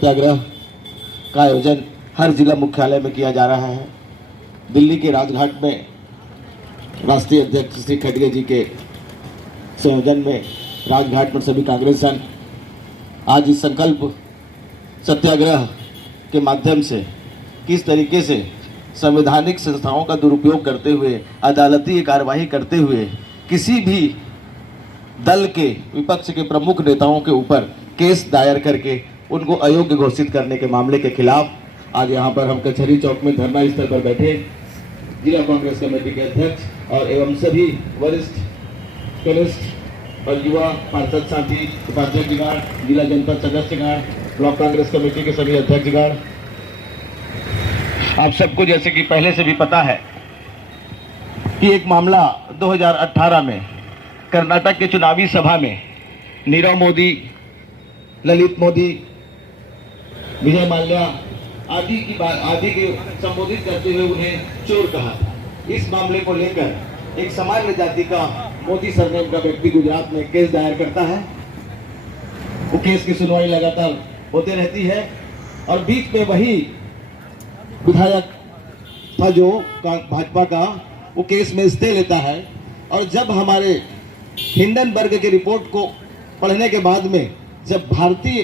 सत्याग्रह का आयोजन हर जिला मुख्यालय में किया जा रहा है। दिल्ली के राजघाट में राष्ट्रीय अध्यक्ष श्री खड़गे जी के संयोजन में राजघाट पर सभी कांग्रेसन आज इस संकल्प सत्याग्रह के माध्यम से किस तरीके से संवैधानिक संस्थाओं का दुरुपयोग करते हुए, अदालती कार्रवाई करते हुए किसी भी दल के विपक्ष के प्रमुख नेताओं के ऊपर केस दायर करके उनको अयोग्य घोषित करने के मामले के खिलाफ आज यहाँ पर हम कचहरी चौक में धरना स्थल पर बैठे जिला कांग्रेस कमेटी के अध्यक्ष और एवं सभी वरिष्ठ कनिष्ठ और युवा पार्षद साथी, उपाध्यक्षगण, जिला जनपद सदस्यगण, ब्लॉक कांग्रेस कमेटी के सभी अध्यक्षगण, आप सबको जैसे कि पहले से भी पता है कि एक मामला 2018 में कर्नाटक के चुनावी सभा में नीरव मोदी, ललित मोदी, विजय माल्या आदि के संबोधित करते हुए उन्हें चोर कहा था। इस मामले को लेकर एक सामान्य जाति का मोदी सरनेम का व्यक्ति गुजरात में केस दायर करता है। वो केस की सुनवाई लगातार होते रहती है और बीच में वही विधायक था जो भाजपा का, वो केस में स्टे लेता है। और जब हमारे हिंडनबर्ग की रिपोर्ट को पढ़ने के बाद में जब भारतीय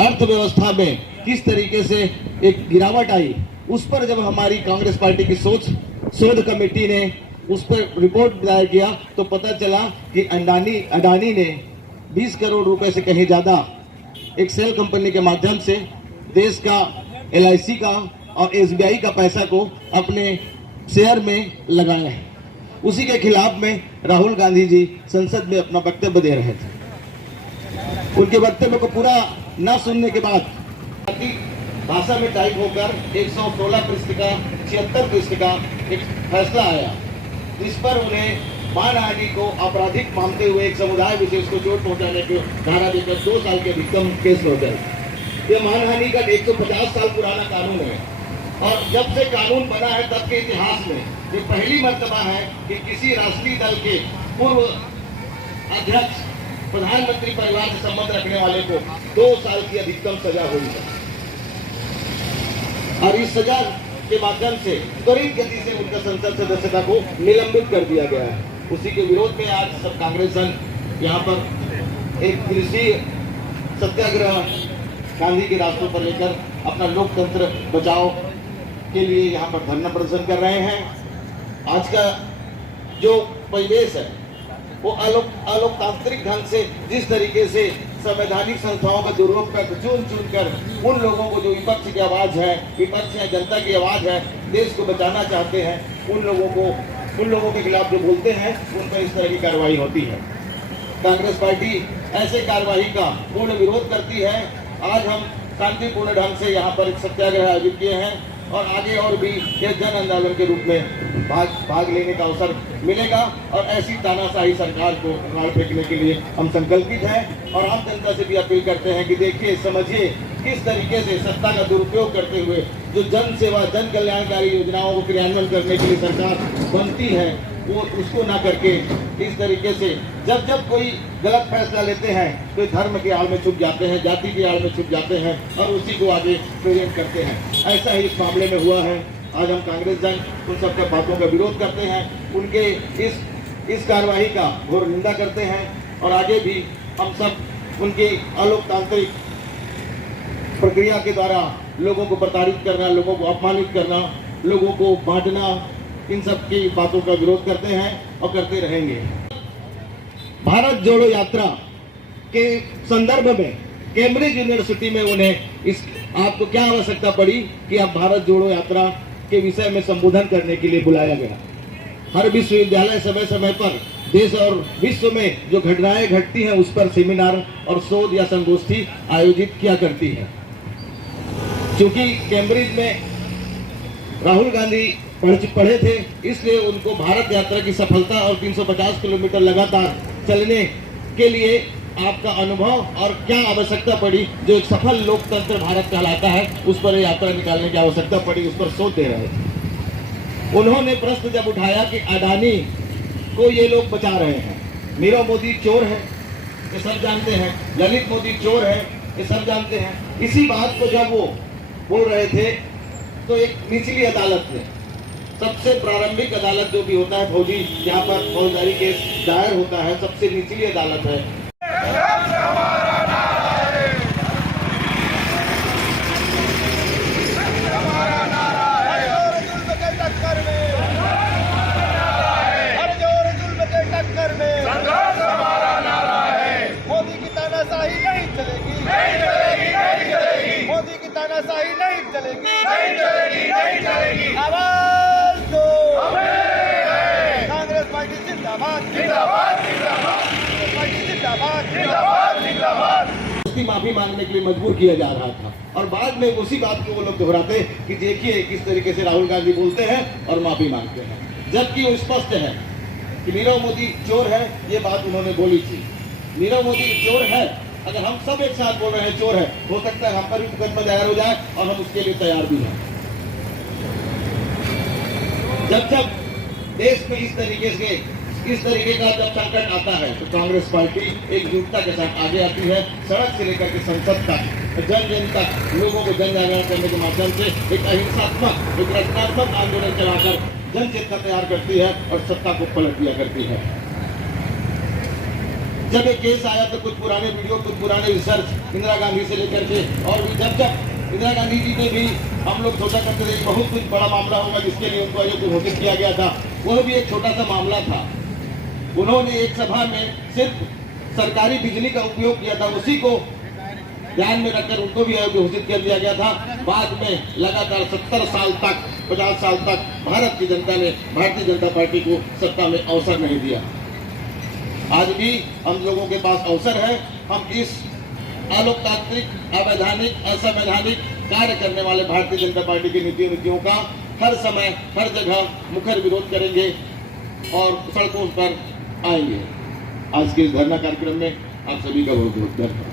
अर्थव्यवस्था में किस तरीके से एक गिरावट आई, उस पर जब हमारी कांग्रेस पार्टी की शोध कमेटी ने उस पर रिपोर्ट दायर किया तो पता चला कि अडानी ने 20 करोड़ रुपए से कहीं ज़्यादा एक सेल कंपनी के माध्यम से देश का LIC का और SBI का पैसा को अपने शेयर में लगाया है। उसी के खिलाफ में राहुल गांधी जी संसद में अपना वक्तव्य दे रहे थे। उनके वक्तव्य को पूरा न सुनने के बाद भाषा में टाइप होकर 116 पृष्ठ का 76 पृष्ठ का एक फैसला आया, इस पर उन्हें मानहानि को आपराधिक मानते हुए एक समुदाय विशेष को चोट पहुंचाने की धारा देकर 2 साल के अधिकतम केस हो गए। यह मानहानि का 150 साल पुराना कानून है और जब से कानून बना है तब के इतिहास में ये पहली मर्तबा है कि किसी राष्ट्रीय दल के पूर्व अध्यक्ष प्रधानमंत्री परिवार से संबंध रखने वाले को 2 साल की अधिकतम सजा हुई है और इस सजा के माध्यम से त्वरित गति से उनका संसद सदस्यता को निलंबित कर दिया गया है। उसी के विरोध में आज सब कांग्रेसन यहाँ पर एक कृषि सत्याग्रह गांधी के रास्तों पर लेकर अपना लोकतंत्र बचाओ के लिए यहाँ पर धरना प्रदर्शन कर रहे हैं। आज का जो परिवेश है वो अलोकतांत्रिक ढंग से जिस तरीके से संवैधानिक संस्थाओं का दुरुपयोग चुन कर उन लोगों को जो विपक्ष की आवाज़ है, विपक्ष है, जनता की आवाज़ है, देश को बचाना चाहते हैं, उन लोगों के खिलाफ जो बोलते हैं उन पर इस तरह की कार्रवाई होती है। कांग्रेस पार्टी ऐसे कार्रवाई का पूर्ण विरोध करती है। आज हम शांतिपूर्ण ढंग से यहाँ पर एक सत्याग्रह आयोजित किए हैं और आगे और भी ये जन आंदोलन के रूप में भाग लेने का अवसर मिलेगा और ऐसी तानाशाही सरकार को गाड़ फेंकने के लिए हम संकल्पित हैं और आम जनता से भी अपील करते हैं कि देखिए, समझिए किस तरीके से सत्ता का दुरुपयोग करते हुए जो जन सेवा, जन कल्याणकारी योजनाओं को क्रियान्वयन करने के लिए सरकार बनती है वो उसको ना करके इस तरीके से जब कोई गलत फैसला लेते हैं तो धर्म के आड़ में छुप जाते हैं, जाति के आड़ में छुप जाते हैं और उसी को आगे प्रेजेंट करते हैं। ऐसा ही इस मामले में हुआ है। आज हम कांग्रेस जन उन सबके बातों का विरोध करते हैं, उनके इस कार्रवाई का घोर निंदा करते हैं और आगे भी हम सब उनकी अलोकतांत्रिक प्रक्रिया के द्वारा लोगों को प्रताड़ित करना, लोगों को अपमानित करना, लोगों को बांटना, इन सब की बातों का विरोध करते हैं और करते रहेंगे। भारत जोड़ो यात्रा के संदर्भ में कैम्ब्रिज यूनिवर्सिटी में उन्हें आपको क्या आवश्यकता पड़ी कि आप भारत जोड़ो यात्रा के विषय में संबोधन करने के लिए बुलाया गया। हर विश्वविद्यालय समय समय पर देश और विश्व में जो घटनाएं घटती हैं उस पर सेमिनार और शोध या संगोष्ठी आयोजित किया करती है। क्योंकि कैम्ब्रिज में राहुल गांधी पढ़े थे, इसलिए उनको भारत यात्रा की सफलता और 350 किलोमीटर लगातार चलने के लिए आपका अनुभव और क्या आवश्यकता पड़ी, जो एक सफल लोकतंत्र भारत कहलाता है, उस पर यात्रा निकालने की आवश्यकता पड़ी, उस पर सोच दे रहे थे। उन्होंने प्रश्न जब उठाया कि अडानी को ये लोग बचा रहे हैं, नीरव मोदी चोर है, ये सब जानते हैं, ललित मोदी चोर है, ये सब जानते हैं, इसी बात को जब वो बोल रहे थे तो एक निचली अदालत ने, सबसे प्रारंभिक अदालत जो भी होता है फौजी, यहाँ पर फौजदारी केस दायर होता है, सबसे निचली अदालत है। मोदी की तानाशाही नहीं चलेगी, नहीं चलेगी, नहीं चलेगी। मोदी की तानाशाही नहीं चलेगी, नहीं चलेगी, नहीं चलेगी। आवाज दो, कांग्रेस पार्टी जिंदाबाद, जिंदाबाद, जिंदाबाद। कांग्रेस पार्टी जिंदाबाद, जिंदाबाद, जिंदाबाद। उसकी माफी मांगने के लिए मजबूर किया जा रहा था और बाद में उसी बात को वो लोग दोहराते कि देखिए किस तरीके से राहुल गांधी बोलते हैं और माफी मांगते हैं, जबकि वो स्पष्ट है कि नीरव मोदी चोर है। ये बात उन्होंने बोली थी, नीरव मोदी चोर है। अगर हम सब एक साथ बोल रहे हैं चोर है, हो सकता है हम पर भी मुकदमा दायर हो जाए और हम उसके लिए तैयार भी हैं। जब देश में इस तरीके का जब संकट आता है तो कांग्रेस पार्टी एकजुटता के साथ आगे आती है, सड़क से लेकर के संसद तक, जन जन तक लोगों को जन जागरण करने के माध्यम से एक अहिंसात्मक, एक रचनात्मक आंदोलन चलाकर जन चेतना तैयार करती है और सत्ता को पलट दिया करती है। जब एक केस आया तो कुछ पुराने वीडियो, कुछ पुराने रिसर्च इंदिरा गांधी से लेकर के, और भी जब इंदिरा गांधी जी ने भी हम लोग सोचा करते थे बहुत कुछ बड़ा मामला होगा जिसके लिए उनको अयोग्य घोषित किया गया था, वह भी एक छोटा सा मामला था। उन्होंने एक सभा में सिर्फ सरकारी बिजली का उपयोग किया था, उसी को ध्यान में रखकर उनको भी अयोग्य घोषित कर दिया गया था। बाद में लगातार 70 साल तक, 50 साल तक भारत की जनता ने भारतीय जनता पार्टी को सत्ता में अवसर नहीं दिया। आज भी हम लोगों के पास अवसर है, हम इस अलोकतांत्रिक, अवैधानिक, असंवैधानिक कार्य करने वाले भारतीय जनता पार्टी की नीतियों का हर समय, हर जगह मुखर विरोध करेंगे और सड़कों पर आएंगे। आज के इस धरना कार्यक्रम में आप सभी का बहुत बहुत धन्यवाद।